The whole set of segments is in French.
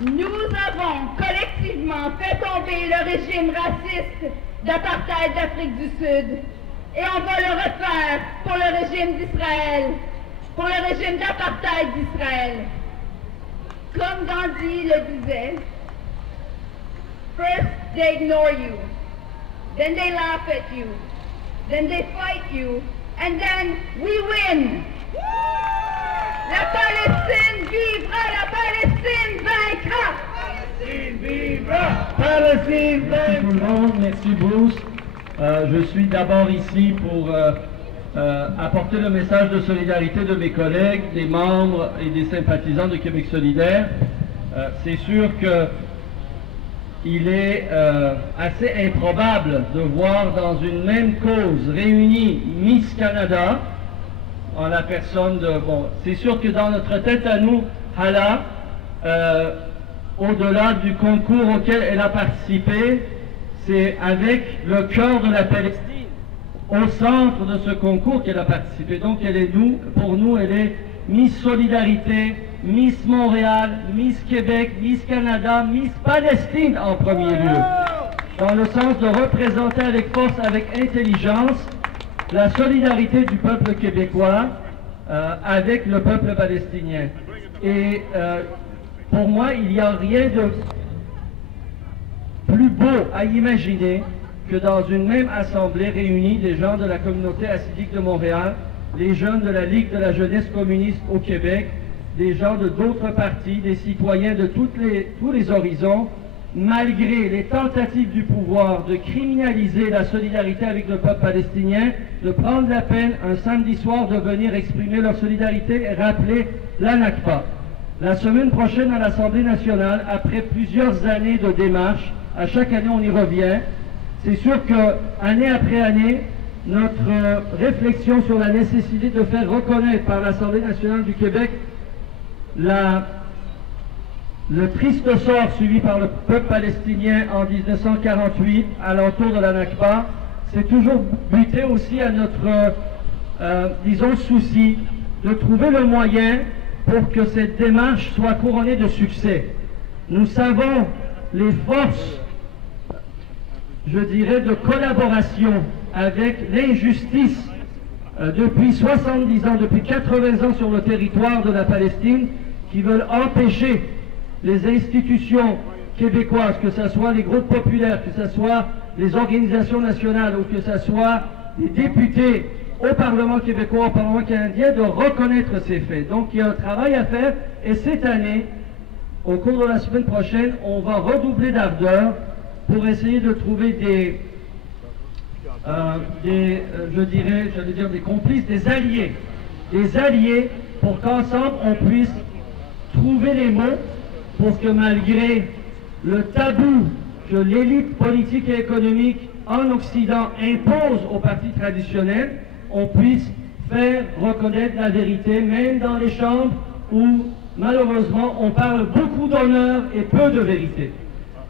Nous avons collectivement fait tomber le régime raciste d'apartheid d'Afrique du Sud et on va le refaire pour le régime d'Israël, pour le régime d'apartheid d'Israël. Comme Gandhi le disait, first they ignore you, then they laugh at you, then they fight you, and then we win. La Palestine vivra, la Palestine vaincra. Palestine vivra, Palestine vaincra. Merci tout le monde, merci Bruce. Je suis d'abord ici pour apporter le message de solidarité de mes collègues, des membres et des sympathisants de Québec solidaire. C'est sûr que il est assez improbable de voir dans une même cause réunie Miss Canada en la personne de... Bon, c'est sûr que dans notre tête à nous, Hala, au-delà du concours auquel elle a participé, c'est avec le cœur de la Palestine au centre de ce concours qu'elle a participé. Donc elle est pour nous, elle est Miss Solidarité, Miss Montréal, Miss Québec, Miss Canada, Miss Palestine en premier lieu. Dans le sens de représenter avec force, avec intelligence, la solidarité du peuple québécois avec le peuple palestinien. Et pour moi, il n'y a rien de plus beau à imaginer que dans une même assemblée réunie des gens de la communauté hassidique de Montréal, les jeunes de la Ligue de la jeunesse communiste au Québec, des gens de d'autres partis, des citoyens de tous les horizons, malgré les tentatives du pouvoir de criminaliser la solidarité avec le peuple palestinien, de prendre la peine un samedi soir de venir exprimer leur solidarité et rappeler la Nakba. La semaine prochaine à l'Assemblée nationale, après plusieurs années de démarches, à chaque année on y revient, c'est sûr que année après année, notre réflexion sur la nécessité de faire reconnaître par l'Assemblée nationale du Québec le triste sort suivi par le peuple palestinien en 1948 à l'entour de la Nakba, c'est toujours buté aussi à notre, disons, souci de trouver le moyen pour que cette démarche soit couronnée de succès. Nous savons les forces, je dirais, de collaboration avec l'injustice depuis 70 ans, depuis 80 ans sur le territoire de la Palestine, qui veulent empêcher les institutions québécoises, que ce soit les groupes populaires, que ce soit les organisations nationales ou que ce soit les députés au Parlement québécois, au Parlement canadien, de reconnaître ces faits. Donc il y a un travail à faire et cette année, au cours de la semaine prochaine, on va redoubler d'ardeur pour essayer de trouver des complices, des alliés pour qu'ensemble on puisse trouver les mots pour que malgré le tabou que l'élite politique et économique en Occident impose aux partis traditionnels, on puisse faire reconnaître la vérité, même dans les chambres où malheureusement on parle beaucoup d'honneur et peu de vérité.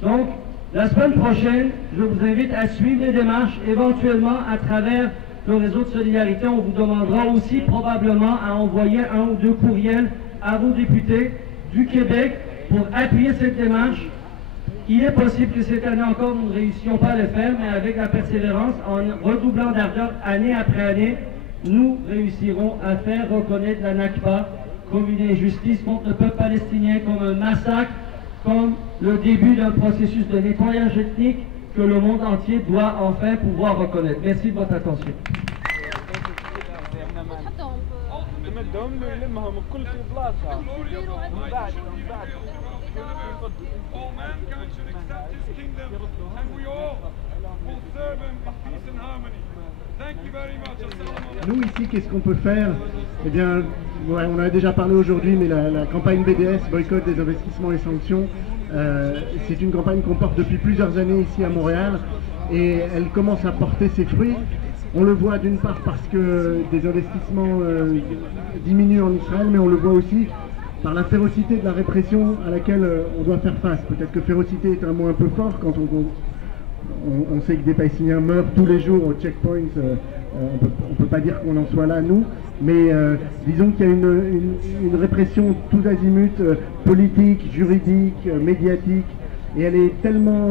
Donc la semaine prochaine, je vous invite à suivre les démarches, éventuellement à travers le réseau de solidarité, on vous demandera aussi probablement à envoyer 1 ou 2 courriels à vos députés du Québec pour appuyer cette démarche. Il est possible que cette année encore nous ne réussissions pas à le faire, mais avec la persévérance, en redoublant d'ardeur année après année, nous réussirons à faire reconnaître la Nakba comme une injustice contre le peuple palestinien, comme un massacre, comme le début d'un processus de nettoyage ethnique que le monde entier doit enfin pouvoir reconnaître. Merci de votre attention. نمدهم نلمهم الكل في بلاصه من بعد All mankind should accept his kingdom, and we all will serve him in peace and harmony. Thank you very much. Nous ici, qu'est-ce qu'on peut faire? Eh bien, ouais, on en a déjà parlé aujourd'hui, mais la campagne BDS, boycott des investissements et sanctions, c'est une campagne qu'on porte depuis plusieurs années ici à Montréal, et elle commence à porter ses fruits. On le voit d'une part parce que des investissements diminuent en Israël, mais on le voit aussi par la férocité de la répression à laquelle on doit faire face. Peut-être que férocité est un mot un peu fort quand on on sait que des Palestiniens meurent tous les jours au checkpoint. On peut pas dire qu'on en soit là, nous, mais disons qu'il y a une répression tous azimuts, politique, juridique, médiatique, et elle est tellement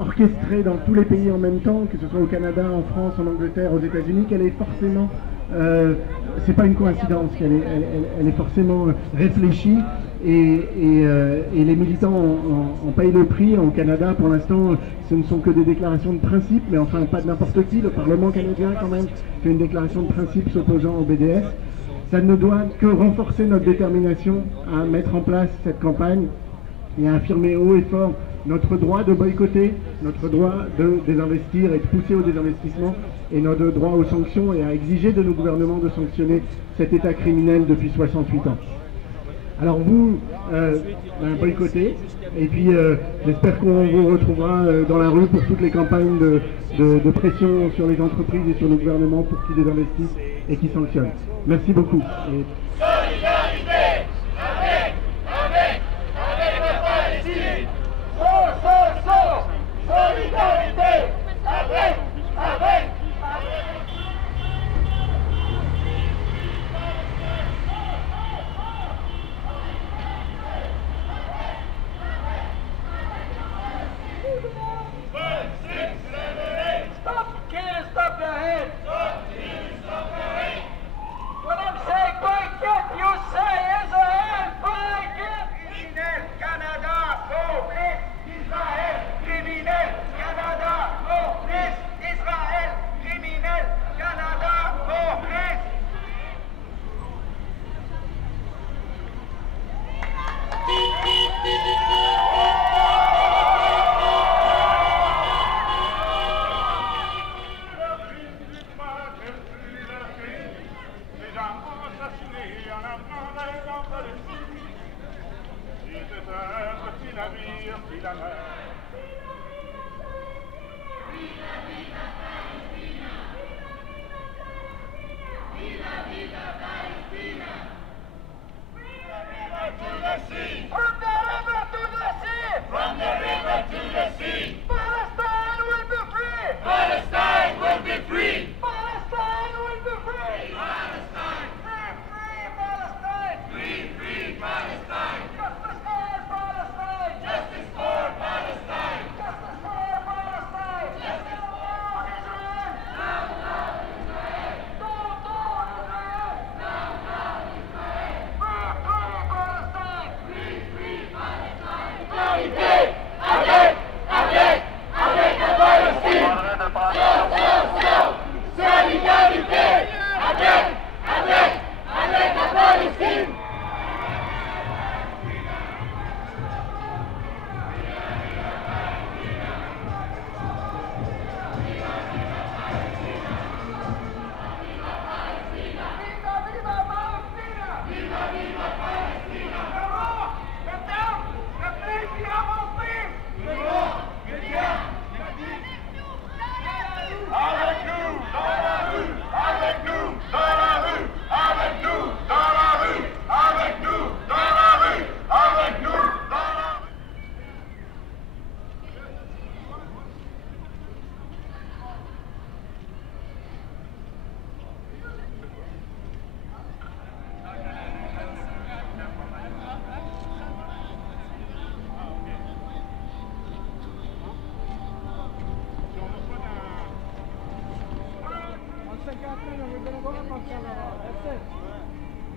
orchestrée dans tous les pays en même temps, que ce soit au Canada, en France, en Angleterre, aux États-Unis, qu'elle est forcément, c'est pas une coïncidence, elle est forcément réfléchie, et les militants en payent le prix. Au Canada, pour l'instant, ce ne sont que des déclarations de principe, mais enfin pas de n'importe qui. Le Parlement canadien, quand même, fait une déclaration de principe s'opposant au BDS. Ça ne doit que renforcer notre détermination à mettre en place cette campagne et à affirmer haut et fort notre droit de boycotter, notre droit de désinvestir et de pousser au désinvestissement, et notre droit aux sanctions, et à exiger de nos gouvernements de sanctionner cet État criminel depuis 68 ans. Alors vous, boycottez, et puis j'espère qu'on vous retrouvera dans la rue pour toutes les campagnes de pression sur les entreprises et sur nos gouvernements pour qu'ils désinvestissent et qu'ils sanctionnent. Merci beaucoup. Solidarité avec la Palestine. Solidarité avec.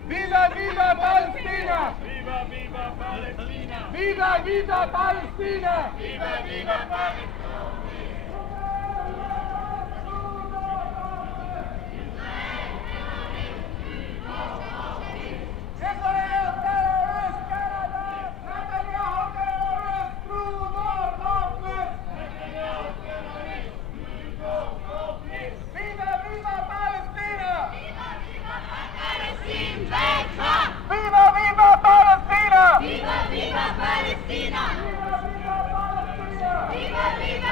Viva, viva Palestina! Viva, viva Palestina! Viva, viva Palestina! Viva, viva Palestina! Viva, viva Palestina! Viva, viva Palestina! Viva, viva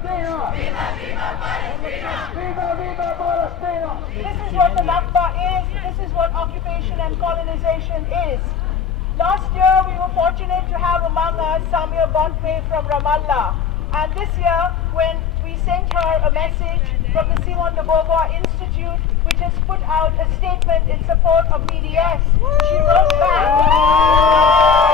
Palestina! Viva, viva Palestina! Viva, viva Palestina! This is what the Nakba is. This is what occupation and colonization is. Last year, we were fortunate to have among us Samia Bontme from Ramallah. And this year, when we sent her a message from the Simone de Beauvoir Institute, which has put out a statement in support of BDS, she wrote back.